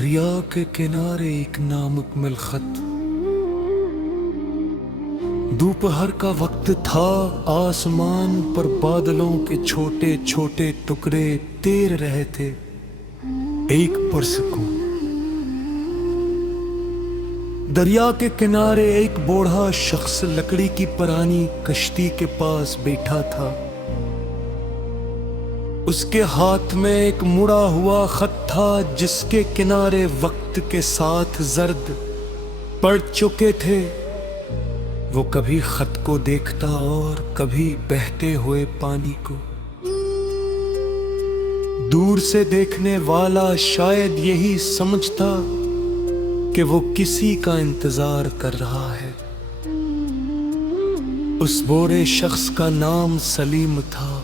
دریا کے کنارے ایک نامکمل خط، دوپہر کا وقت تھا، آسمان پر بادلوں کے چھوٹے چھوٹے ٹکڑے تیر رہے تھے، ایک پرسکون۔ دریا کے کنارے ایک بوڑھا شخص لکڑی کی پرانی کشتی کے پاس بیٹھا تھا، اس کے ہاتھ میں ایک مڑا ہوا خط تھا جس کے کنارے وقت کے ساتھ زرد پڑ چکے تھے۔ وہ کبھی خط کو دیکھتا اور کبھی بہتے ہوئے پانی کو۔ دور سے دیکھنے والا شاید یہی سمجھتا کہ وہ کسی کا انتظار کر رہا ہے۔ اس بوڑھے شخص کا نام سلیم تھا۔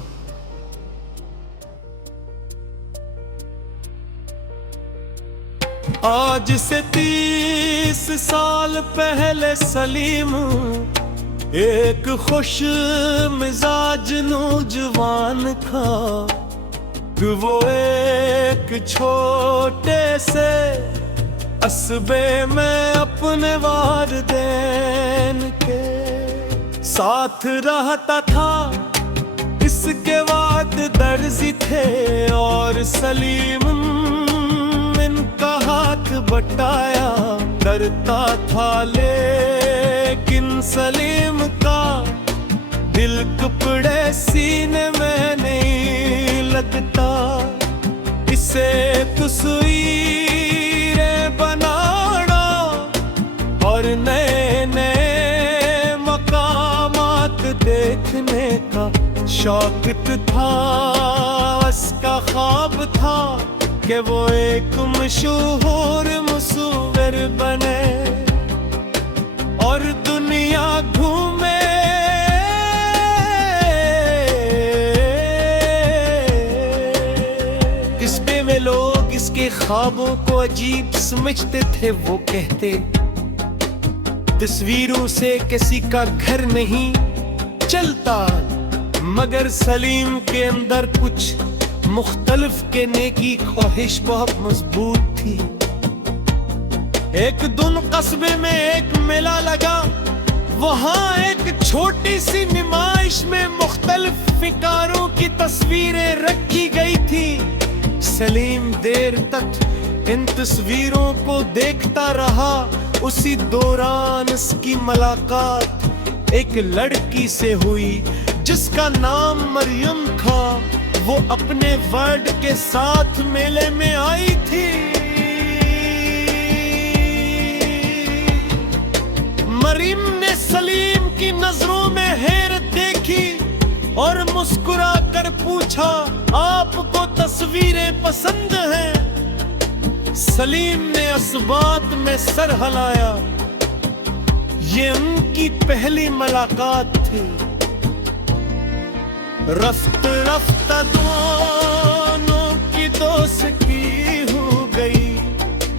آج سے 30 سال پہلے سلیم ایک خوش مزاج نوجوان تھا۔ وہ ایک چھوٹے سے عصبے میں اپنے والدین کے ساتھ رہتا تھا۔ اس کے والد درزی تھے اور سلیم ان کا ہاتھ بٹایا کرتا تھا، لیکن سلیم کا دل کپڑے سینے میں نہیں لگتا۔ اسے تصویریں بنانا اور نئے نئے مقامات دیکھنے کا شوق تھا۔ اس کا خواب تھا کہ وہ ایک مشہور مصور بنے اور دنیا گھومے۔ قصبے میں لوگ اس کے خوابوں کو عجیب سمجھتے تھے۔ وہ کہتے تصویروں سے کسی کا گھر نہیں چلتا، مگر سلیم کے اندر کچھ مختلف کہنے کی خواہش بہت مضبوط تھی۔ ایک دن قصبے میں ایک میلہ لگا، وہاں ایک چھوٹی سی نمائش میں مختلف فنکاروں کی تصویریں رکھی گئی تھی۔ سلیم دیر تک ان تصویروں کو دیکھتا رہا۔ اسی دوران اس کی ملاقات ایک لڑکی سے ہوئی جس کا نام مریم تھا۔ وہ اپنے والد کے ساتھ میلے میں آئی تھی۔ مریم نے سلیم کی نظروں میں حیرت دیکھی اور مسکرا کر پوچھا، آپ کو تصویریں پسند ہیں؟ سلیم نے اس بات میں سر ہلایا۔ یہ ان کی پہلی ملاقات تھی۔ رفتہ رفتہ دونوں کی دوستی ہو گئی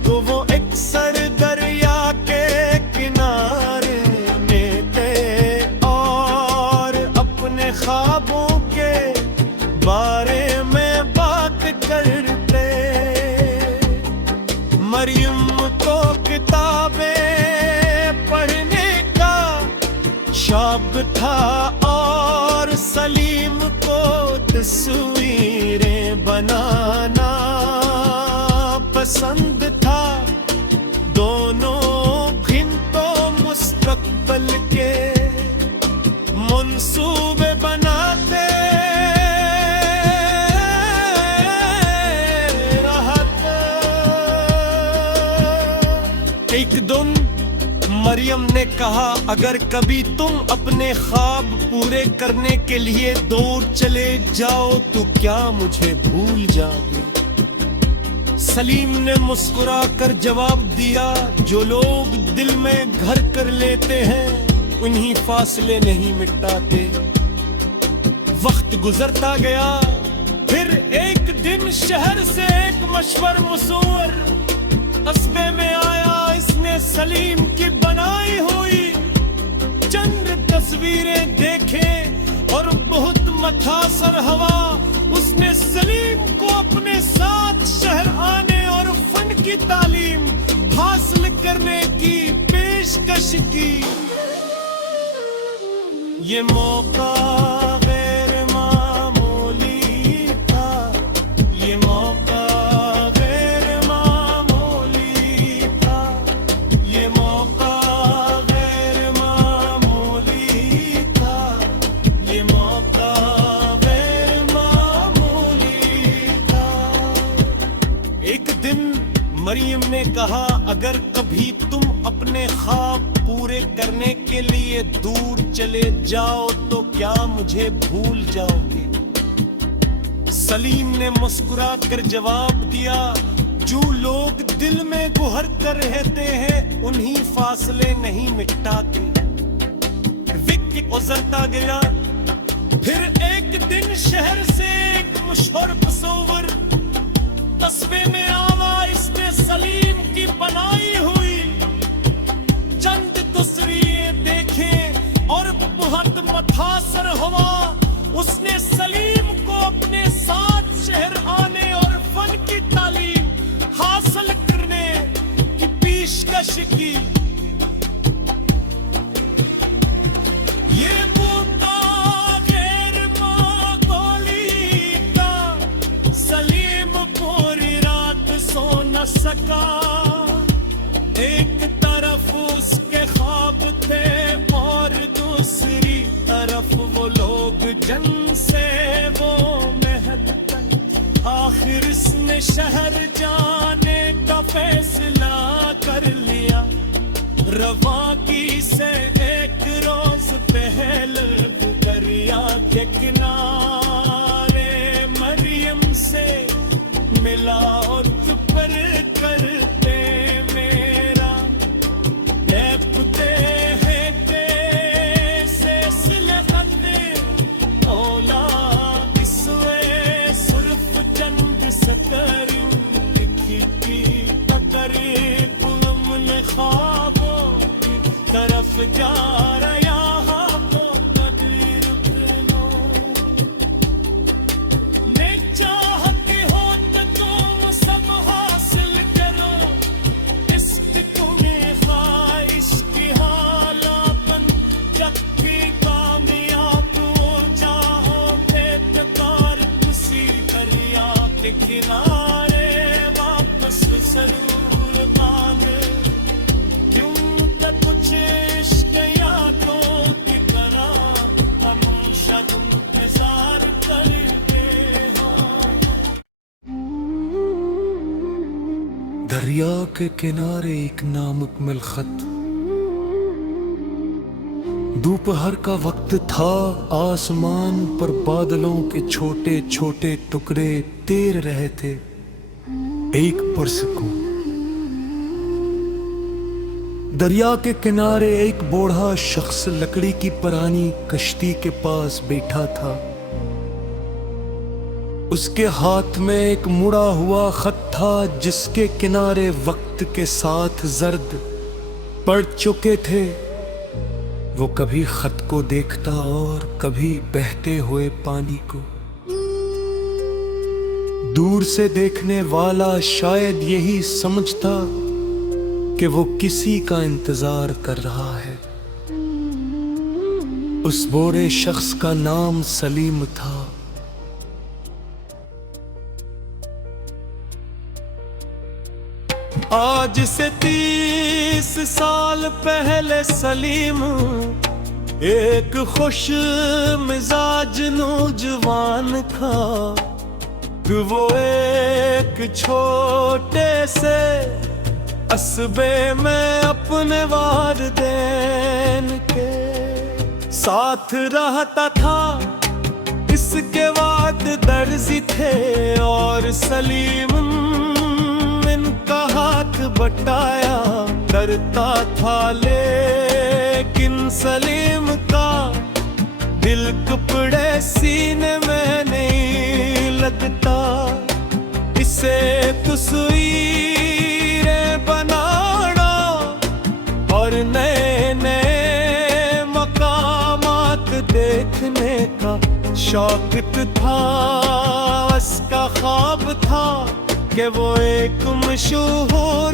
تو وہ اکثر دریا کے کنارے میں تھے اور اپنے خوابوں کے بارے میں بات کرتے۔ مریم کو کتابیں پڑھنے کا شوق تھا اور سلیم کو تصویریں بنانا پسند تھا۔ دونوں گھنٹوں مستقبل کے منصوبے بناتے رہتے۔ ایک دن مریم نے کہا، اگر کبھی تم اپنے خواب پورے کرنے کے لیے دور چلے جاؤ تو کیا مجھے بھول جاؤگے؟ سلیم نے مسکرا کر جواب دیا، جو لوگ دل میں گھر کر لیتے ہیں انہی فاصلے نہیں مٹاتے۔ وقت گزرتا گیا، پھر ایک دن شہر سے ایک مشہور مصور قصبے میں آیا۔ اس نے سلیم کی بنائی ہوئی چند تصویریں دیکھے اور بہت متاثر ہوا۔ اس نے سلیم کو اپنے ساتھ شہر آنے اور فن کی تعلیم حاصل کرنے کی پیشکش کی. یہ موقع غیر معمولی تھا، یہ موقع غیر معمولی تھا، یہ موقع غیر معمولی تھا، یہ موقع غیر معمولی تھا. ایک دن مریم نے کہا اگر کبھی تم اپنے خواب پورے کرنے کے لیے دور چلے جاؤ تو کیا مجھے بھول جاؤ گے؟ سلیم نے مسکرا کر جواب دیا جو لوگ دل میں گہر کر رہتے ہیں انہی فاصلے نہیں مٹاتے. وک گزرتا گیا. پھر ایک دن شہر سے ایک مشہور مصور قصبے میں آوا. اس نے سلیم کی بنائی ہوئی چند تصویریں دیکھے اور بہت متاثر ہوا. اس نے سلیم کو اپنے ساتھ شہر آنے اور فن کی تعلیم حاصل کرنے کی پیشکش کی. یہ بوتا غیر معقولی کا سلیم پوری رات سو نہ سکا. ایک طرف اس کے خواب تھے اور دوسری طرف وہ لوگ جن سے وہ مہد تک. آخر اس نے شہر جانے کا فیصلہ کر لیا. روانگی سے ایک روز پہلے دریا کے کنارے مریم سے ملا اور پر کرتے میرا ایپتے ہیں کیسے سلحت اولا. اسوے صرف چند سطر لکھی کی تقریب من خوابوں کی طرف جا رہا ہو تقدیر کنو. لے چاہ کے ہو تو تم سب حاصل کرو. عشق تمہیں خواہش کی حالات چکی کامیاب ہو جاؤ. اعتبار کسی دریا کے کنارے واپس ضرور پانے. کیوں نہ کچھ عشق یادوں کی طرح ہمیشہ تم انتظار کرتے ہو. دریا کے کنارے ایک نامکمل خط. دوپہر کا وقت تھا. آسمان پر بادلوں کے چھوٹے چھوٹے ٹکڑے تیر رہے تھے. ایک پرسکون دریا کے کنارے ایک بوڑھا شخص لکڑی کی پرانی کشتی کے پاس بیٹھا تھا. اس کے ہاتھ میں ایک مڑا ہوا خط تھا جس کے کنارے وقت کے ساتھ زرد پڑ چکے تھے. وہ کبھی خط کو دیکھتا اور کبھی بہتے ہوئے پانی کو. دور سے دیکھنے والا شاید یہی سمجھتا کہ وہ کسی کا انتظار کر رہا ہے. اس بوڑھے شخص کا نام سلیم تھا. آج سے 30 سال پہلے سلیم ایک خوش مزاج نوجوان تھا. وہ ایک چھوٹے سے قصبے میں اپنے والدین کے ساتھ رہتا تھا. اس کے والد درزی تھے اور سلیم ان کا ہاتھ بٹایا کرتا تھا. لیکن سلیم کا دل کپڑے سینے میں نہیں لگتا. اسے تصویریں بنانا اور نئے نئے مقامات دیکھنے کا شوق تھا. اس کا خواب تھا کہ وہ ایک مشہور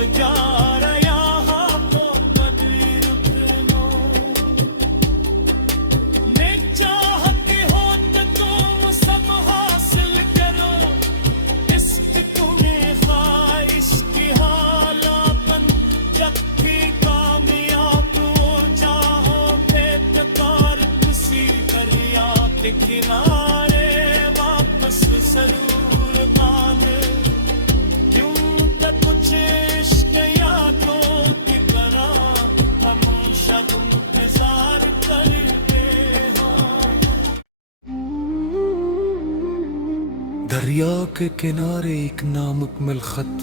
فجار یہاں کو قدیر اتنو نے چاہت ہو تو تم سب حاصل کرو عشق تمہیں خواہش کی حالاپن جب بھی کامیاب ہو جاؤ بے تکار کسی دریا کے کنارے واپس ضرور آنے کیوں تک کچھ عشق یادوں کی طرح ہمیشہ تم انتظار کرتے ہو دریا کے کنارے ایک نامکمل خط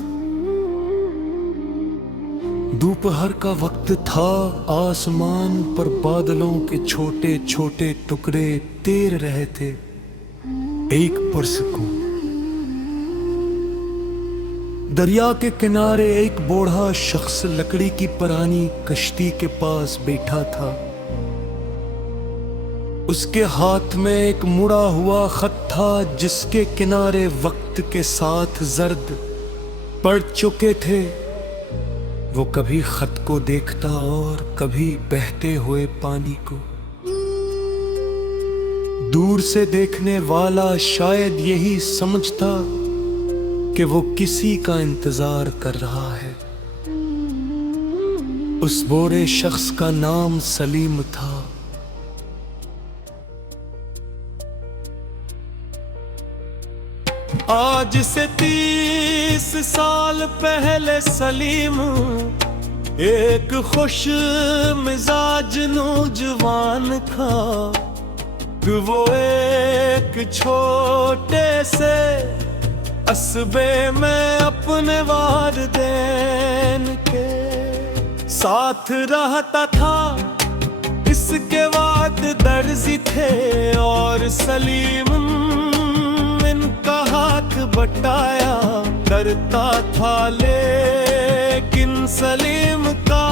دوپہر کا وقت تھا آسمان پر بادلوں کے چھوٹے چھوٹے ٹکڑے تیر رہے تھے ایک پرسکون دریا کے کنارے ایک بوڑھا شخص لکڑی کی پرانی کشتی کے پاس بیٹھا تھا اس کے ہاتھ میں ایک مڑا ہوا خط تھا جس کے کنارے وقت کے ساتھ زرد پڑ چکے تھے وہ کبھی خط کو دیکھتا اور کبھی بہتے ہوئے پانی کو دور سے دیکھنے والا شاید یہی سمجھتا کہ وہ کسی کا انتظار کر رہا ہے اس بوڑھے شخص کا نام سلیم تھا آج سے 30 سال پہلے سلیم ایک خوش مزاج نوجوان تھا وہ ایک چھوٹے سے اسبے میں اپنے والدین کے ساتھ رہتا تھا اس کے بعد درزی تھے اور سلیم ان کا ہاتھ بٹایا کرتا تھا لیکن سلیم کا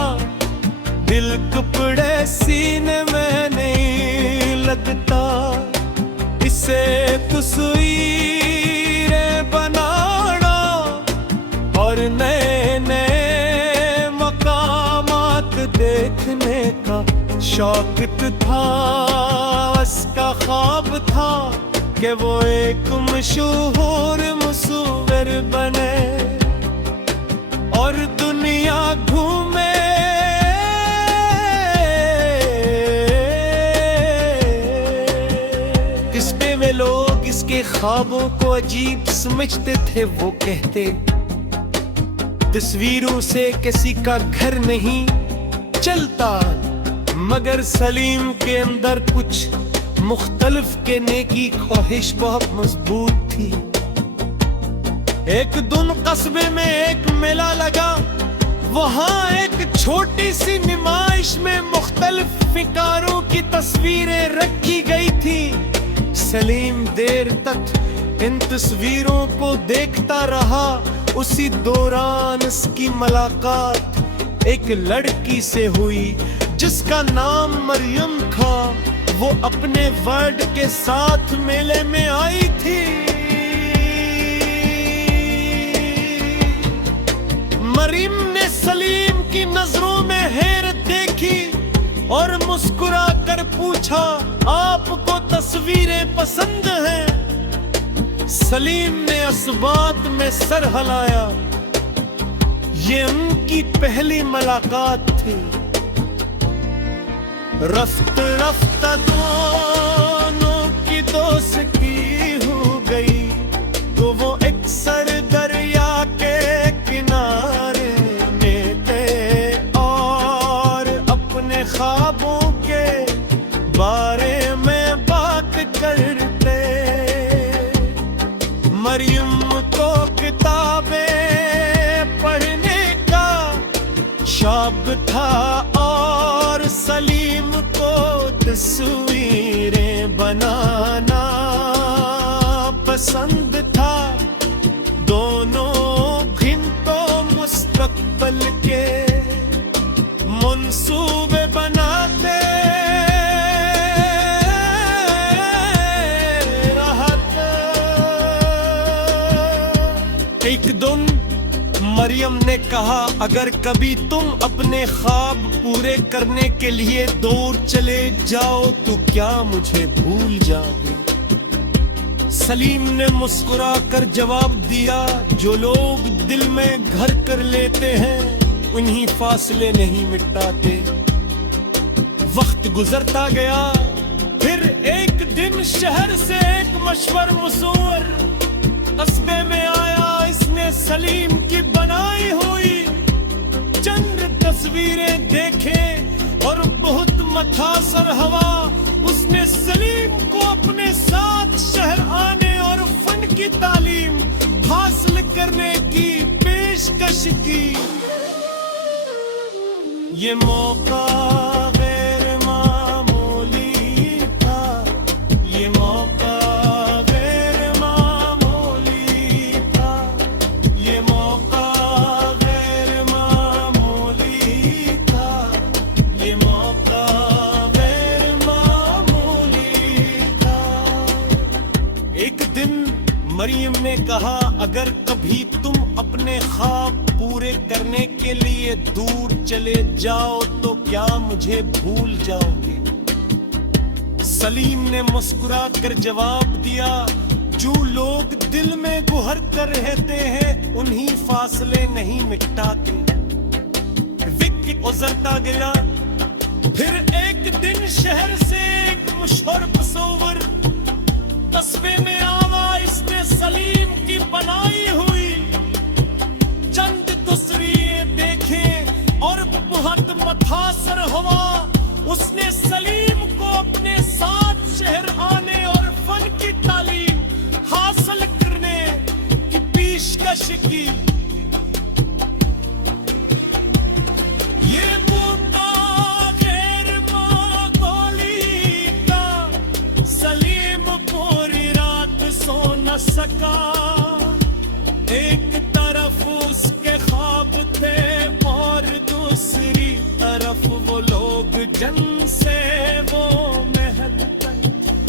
دل کپڑے سینے میں نہیں لگتا اسے تصویریں بنانا اور نئے نئے مقامات دیکھنے کا شوق تھا اس کا خواب تھا کہ وہ ایک مشہور مصور بنے اور دنیا گھومے اس پہ وہ لوگ اس کے خوابوں کو عجیب سمجھتے تھے وہ کہتے تصویروں سے کسی کا گھر نہیں چلتا مگر سلیم کے اندر کچھ مختلف کے نیکی خواہش بہت مضبوط تھی ایک دن قصبے میں ایک میلہ لگا وہاں ایک چھوٹی سی نمائش میں مختلف فکاروں کی تصویریں رکھی گئی تھی سلیم دیر تک ان تصویروں کو دیکھتا رہا اسی دوران اس کی ملاقات ایک لڑکی سے ہوئی جس کا نام مریم تھا وہ اپنے ورڈ کے ساتھ میلے میں آئی تھی مریم نے سلیم کی نظروں میں حیرت دیکھی اور مسکرا کر پوچھا آپ کو تصویریں پسند ہیں سلیم نے اس بات میں سر ہلایا یہ ان کی پہلی ملاقات تھی رفت رفت دونوں کی دوستی ہو گئی تو وہ اکثر دریا کے کنارے میں تھے اور اپنے خوابوں کے بارے میں بات کرتے مریم کو کتابیں پڑھنے کا شوق تھا اور سلیم کو تصویریں بنانا پسند تھا دونوں گھنٹوں مستقبل کے منصوبے بناتے رہتے ایک دن مریم نے کہا اگر کبھی تم اپنے خواب پورے کرنے کے لیے دور چلے جاؤ تو کیا مجھے بھول جاؤ گے؟ سلیم نے مسکرا کر جواب دیا جو لوگ دل میں گھر کر لیتے ہیں انہی فاصلے نہیں مٹاتے۔ وقت گزرتا گیا، پھر ایک دن شہر سے ایک مشہور مصور قصبے میں آیا۔ اس نے سلیم کی بنائی ہوئی چند تصویریں دیکھے اور بہت متاثر ہوا۔ اس نے سلیم کو اپنے ساتھ شہر آنے اور فن کی تعلیم حاصل کرنے کی پیشکش کی۔ یہ موقع غیر معمولی تھا، یہ موقع غیر معمولی تھا، یہ موقع غیر معمولی تھا، یہ موقع غیر معمولی تھا۔ ایک دن مریم نے کہا اگر کبھی تم اپنے خواب پورے کرنے کے لیے دور چلے جاؤ تو کیا مجھے بھول جاؤ گے؟ سلیم نے مسکرا کر جواب دیا جو لوگ دل میں گہر کر رہتے ہیں انہی فاصلے نہیں مٹاتے۔ وقت گزرتا گیا، پھر ایک دن شہر سے ایک مشہور مصور قصبے میں آیا۔ اس نے سلیم کی بنائی ہوئی چند تصویریں دیکھے اور بہت متاثر ہوا۔ اس نے سلیم کو اپنے ساتھ شہر آنے اور فن کی تعلیم حاصل کرنے کی پیشکش کی۔ یہ موقع غیر معمولی تھا، سلیم پوری رات سو نہ سکا۔ ایک طرف اس کے خواب تھے اور دوسری طرف وہ لوگ جن سے وہ مہکتے۔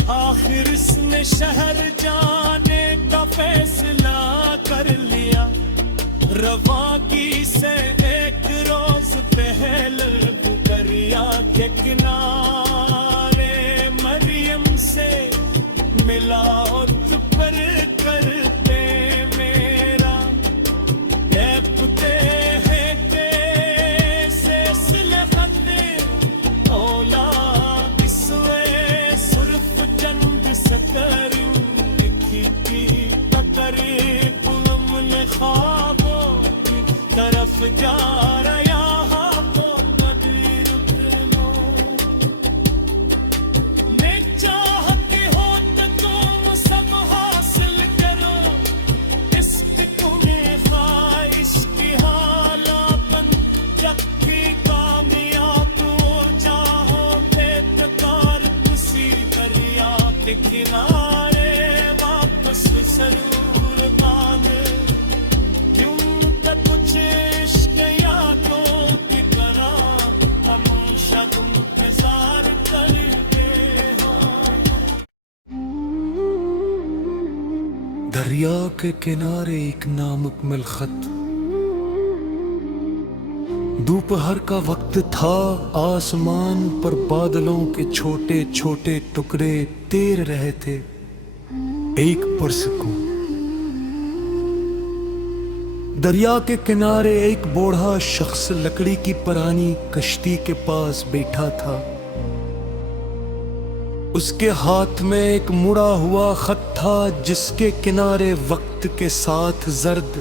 آخر اس نے شہر جانے کا فیصلہ کر لیا۔ روانگی سے ایک روز پہلے دریا کے کنارے مریم سے ملا اور پر کرتے میرا دیکھتے ہیں کیسے سلخت اولا اس وے صرف چند سکر لکھی کی تقریب امن خوابوں کی طرف جا رہا ہو قدیر کرنو نے چاہ کے ہو تو تم سب حاصل کرو۔ اس تمہیں خواہش کی حالات بن چکی کامیاب ہو جاؤ بے تکار کسی دریا کے کنارے واپس ضرور آنے۔ کیوں کہ کچھ عشق یادوں کی طرح ہمیشہ تم انتظار کرتے ہو۔ دریا کے کنارے ایک نامکمل خط۔ دوپہر کا وقت تھا، آسمان پر بادلوں کے چھوٹے چھوٹے ٹکڑے تیر رہے تھے، ایک پرسکون۔ دریا کے کنارے ایک بوڑھا شخص لکڑی کی پرانی کشتی کے پاس بیٹھا تھا۔ اس کے ہاتھ میں ایک مڑا ہوا خط تھا جس کے کنارے وقت کے ساتھ زرد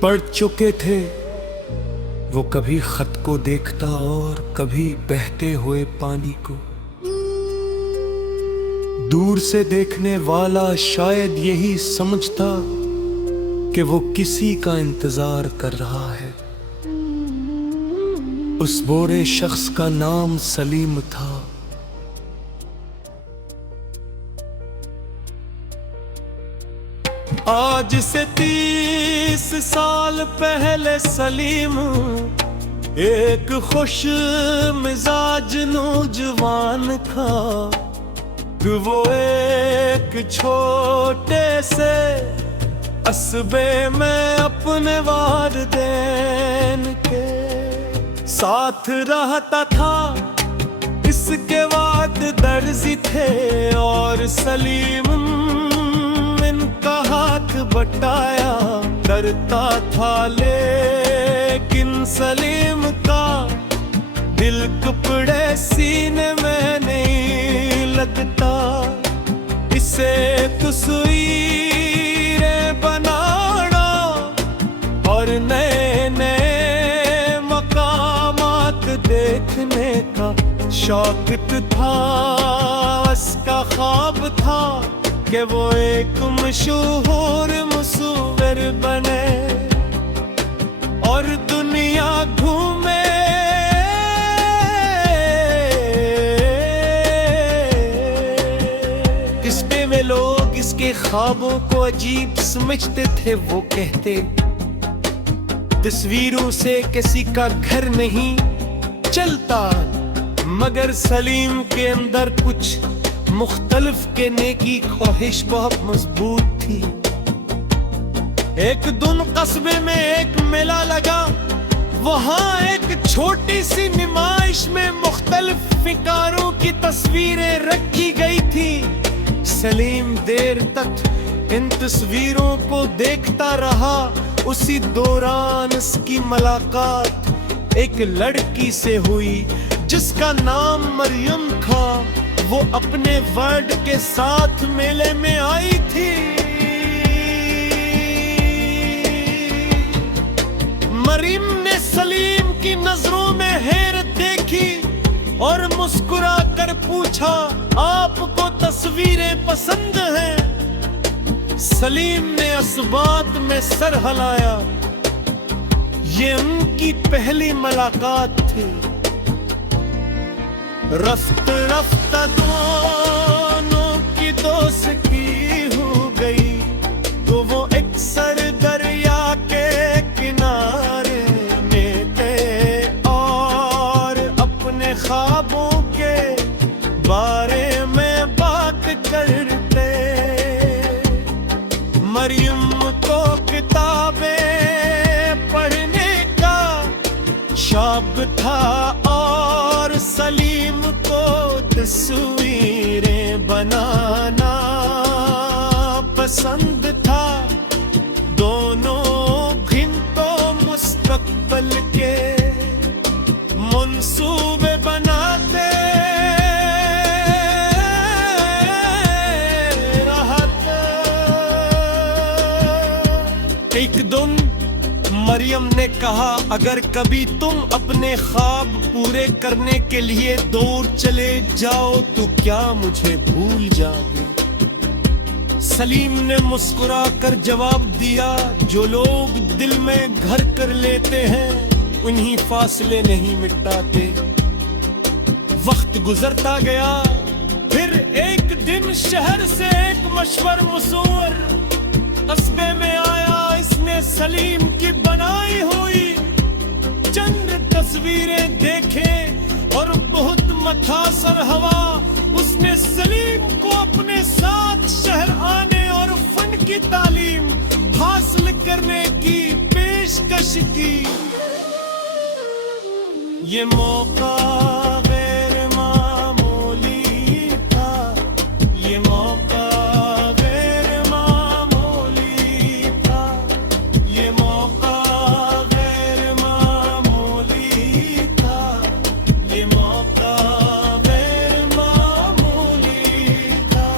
پڑ چکے تھے۔ وہ کبھی خط کو دیکھتا اور کبھی بہتے ہوئے پانی کو۔ دور سے دیکھنے والا شاید یہی سمجھتا کہ وہ کسی کا انتظار کر رہا ہے۔ اس بوڑھے شخص کا نام سلیم تھا۔ آج سے 30 سال پہلے سلیم ایک خوش مزاج نوجوان تھا۔ وہ ایک چھوٹے سے اسبے میں اپنے والدین کے ساتھ رہتا تھا، اس کے بعد درزی تھے اور سلیم ان کا ہاتھ بٹایا کرتا تھا، لیکن سلیم کا دل کپڑے سینے میں نہیں لگتا، اسے تصویریں بنانا اور نئے نئے مقامات دیکھنے کا شوق تھا، اس کا خواب تھا کہ وہ ایک مشہور مصور بنے اور دنیا گھومے۔ اس پہ وہ لوگ اس کے خوابوں کو عجیب سمجھتے تھے، وہ کہتے تصویروں سے کسی کا گھر نہیں چلتا، مگر سلیم کے اندر کچھ مختلف کہنے کی خواہش بہت مضبوط تھی۔ ایک دن قصبے میں ایک میلہ لگا، وہاں ایک چھوٹی سی نمائش میں مختلف فنکاروں کی تصویریں رکھی گئی تھی۔ سلیم دیر تک ان تصویروں کو دیکھتا رہا، اسی دوران اس کی ملاقات ایک لڑکی سے ہوئی جس کا نام مریم تھا، وہ اپنے ورڈ کے ساتھ میلے میں آئی تھی۔ مریم نے سلیم کی نظروں میں حیرت دیکھی اور مسکرا کر پوچھا، آپ کو تصویریں پسند ہیں؟ سلیم نے اس بات میں سر ہلایا، یہ ان کی پہلی ملاقات تھی۔ رفت رفت دونوں کی دوستی ہو گئی تو وہ ایک سر دریا کے کنارے میں تھے اور اپنے خوابوں کے بارے میں بات کرتے۔ مریم کو کتابیں پڑھنے کا شوق تھا اور سلیم کو تصویریں بنانا پسند تھا۔ دونوں گھنٹوں مستقبل کے منصوبے بناتے رہتے۔ ایک دن مریم نے کہا، اگر کبھی تم اپنے خواب پورے کرنے کے لیے دور چلے جاؤ تو کیا مجھے بھول جاؤ گے؟ سلیم نے مسکرا کر جواب دیا، جو لوگ دل میں گھر کر لیتے ہیں انہی فاصلے نہیں مٹاتے۔ وقت گزرتا گیا، پھر ایک دن شہر سے ایک مشہور مصور قصبے میں آیا۔ اس نے سلیم کی بنائی ہوئی چند تصویریں دیکھے اور بہت متاثر ہوا۔ اس نے سلیم کو اپنے ساتھ شہر آنے اور فن کی تعلیم حاصل کرنے کی پیشکش کی۔ یہ موقع غیر معمولی تھا، یہ موقع غیر معمولی تھا، یہ موقع غیر معمولی تھا، یہ موقع غیر معمولی تھا۔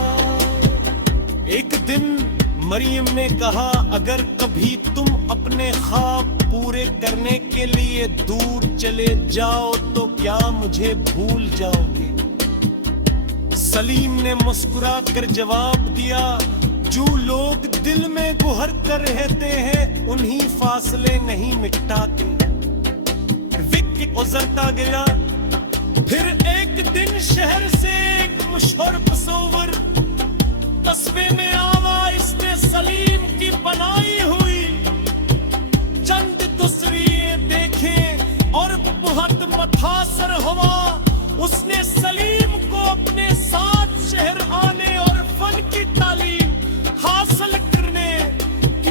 ایک دن مریم نے کہا، اگر کبھی تم اپنے خواب پورے کرنے کے لیے دور چلے جاؤ تو کیا مجھے بھول جاؤ گے؟ سلیم نے مسکرا کر جواب دیا، جو لوگ دل میں گہر کر رہتے ہیں انہی فاصلے نہیں مٹاتے۔ وقت گزرتا گیا، پھر ایک دن شہر سے ایک مشہور مصور قصبے میں آوا۔ اس نے سلیم کی بنائی ہوئی چند تصویریں دیکھے اور بہت متاثر ہوا۔ اس نے سلیم کو اپنے ساتھ شہر آنے اور فن کی تعلیم حاصل کرنے کی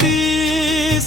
30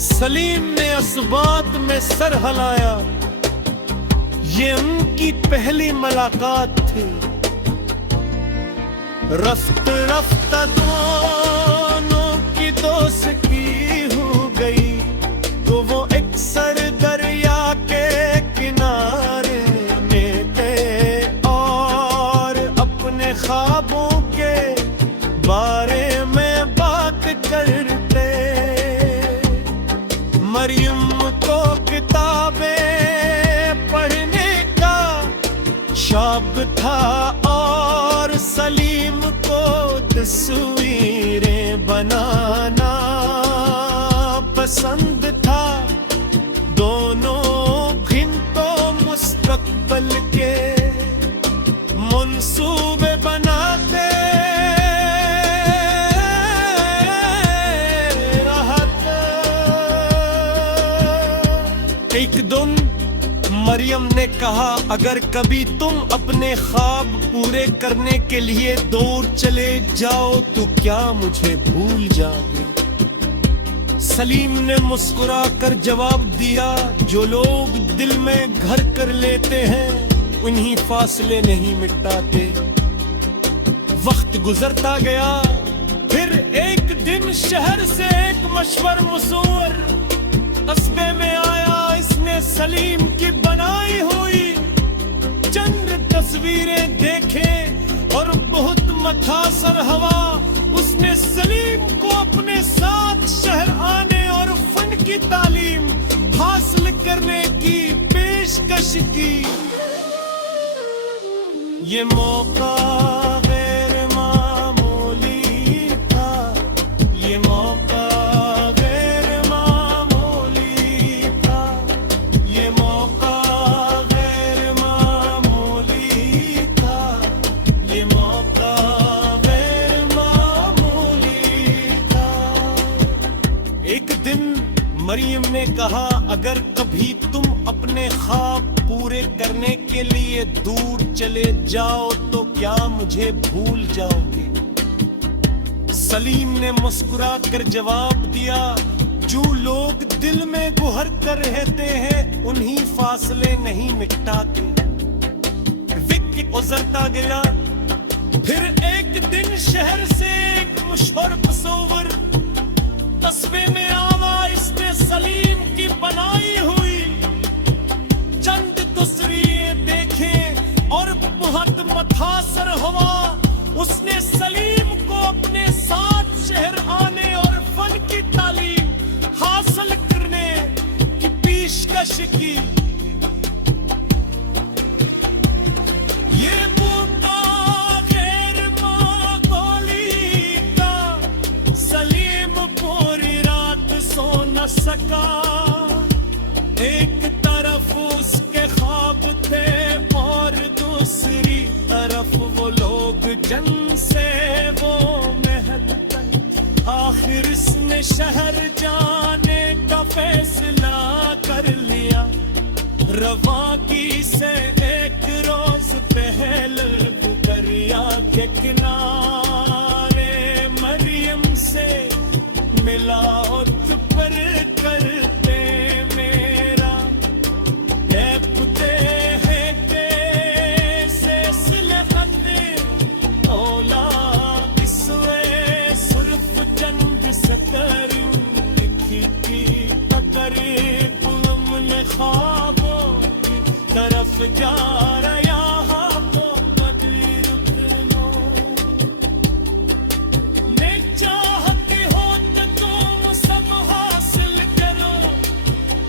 سلیم نے اسبات میں سر ہلایا، یہ ان کی پہلی ملاقات تھی۔ رفتہ رفتہ دونوں کی دوستی ہو گئی، تو وہ ایک سر دریا کے کنارے میں تھے اور اپنے خوابوں کے بارے میں بات کرتے۔ مریم کو کتابیں پڑھنے کا شوق تھا اور سلیم کو تصویریں بنانا پسند تھا۔ دونوں گھنٹوں مستقبل کے منصوبے بناتے رہتے۔ ایک دن مریم نے کہا، اگر کبھی تم اپنے خواب پورے کرنے کے لیے دور چلے جاؤ تو کیا مجھے بھول جاؤ گے؟ سلیم نے مسکرا کر جواب دیا، جو لوگ دل میں گھر کر لیتے ہیں انہی فاصلے نہیں مٹاتے۔ وقت گزرتا گیا، پھر ایک دن شہر سے ایک مشہور مصور قصبے میں آیا۔ اس نے سلیم کی بنائی ہوئی چند تصویریں دیکھیں اور بہت متاثر ہوا۔ اس نے سلیم کو اپنے ساتھ شہر آنے اور فن کی تعلیم حاصل کرنے کی پیشکش کی۔ یہ موقع غیر معمولی تھا، یہ موقع غیر معمولی تھا، یہ موقع غیر معمولی تھا، یہ موقع غیر معمولی تھا۔ ایک دن مریم نے کہا، اگر کبھی تم اپنے خواب پورے کرنے کے لیے دور چلے جاؤ تو کیا مجھے بھول جاؤ گے؟ سلیم نے مسکرا کر جواب دیا، جو لوگ دل میں گہر کر رہتے ہیں انہی فاصلے نہیں مٹاتے۔ وقت گزرتا گیا، پھر ایک دن شہر سے ایک مشہور مصور قصبے میں آیا۔ اس نے سلیم کی بنائی ہوئی چند تصویریں دیکھیں اور بہت متاثر ہوا۔ اس نے سلیم کو اپنے ساتھ شہر آنے اور فن کی تعلیم حاصل کرنے کی پیشکش کی۔ یہ بوتا غیر معقولی تھا، سلیم پوری رات سو نہ سکا۔ ایک طرف اس کے خواب تھے اور دوسری طرف وہ لوگ جن سے وہ مہد تک۔ آخر اس نے شہر جانے کا فیصلہ کر لیا۔ روانگی سے ایک روز پہلے وہ دریا کے کنارے مریم سے ملا پر کرتے میرا خوابوں کی طرف جا رہا ہو مدیر اترنو میں چاہتی ہو تو تم سب حاصل کرو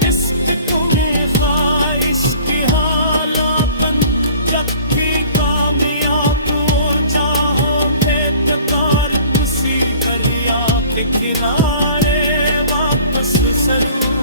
عشق تمہیں خواہش کی حالات جبکہ کامیاب ہو جاؤ بے قرار کسی دریا کے کنارے واپس سرو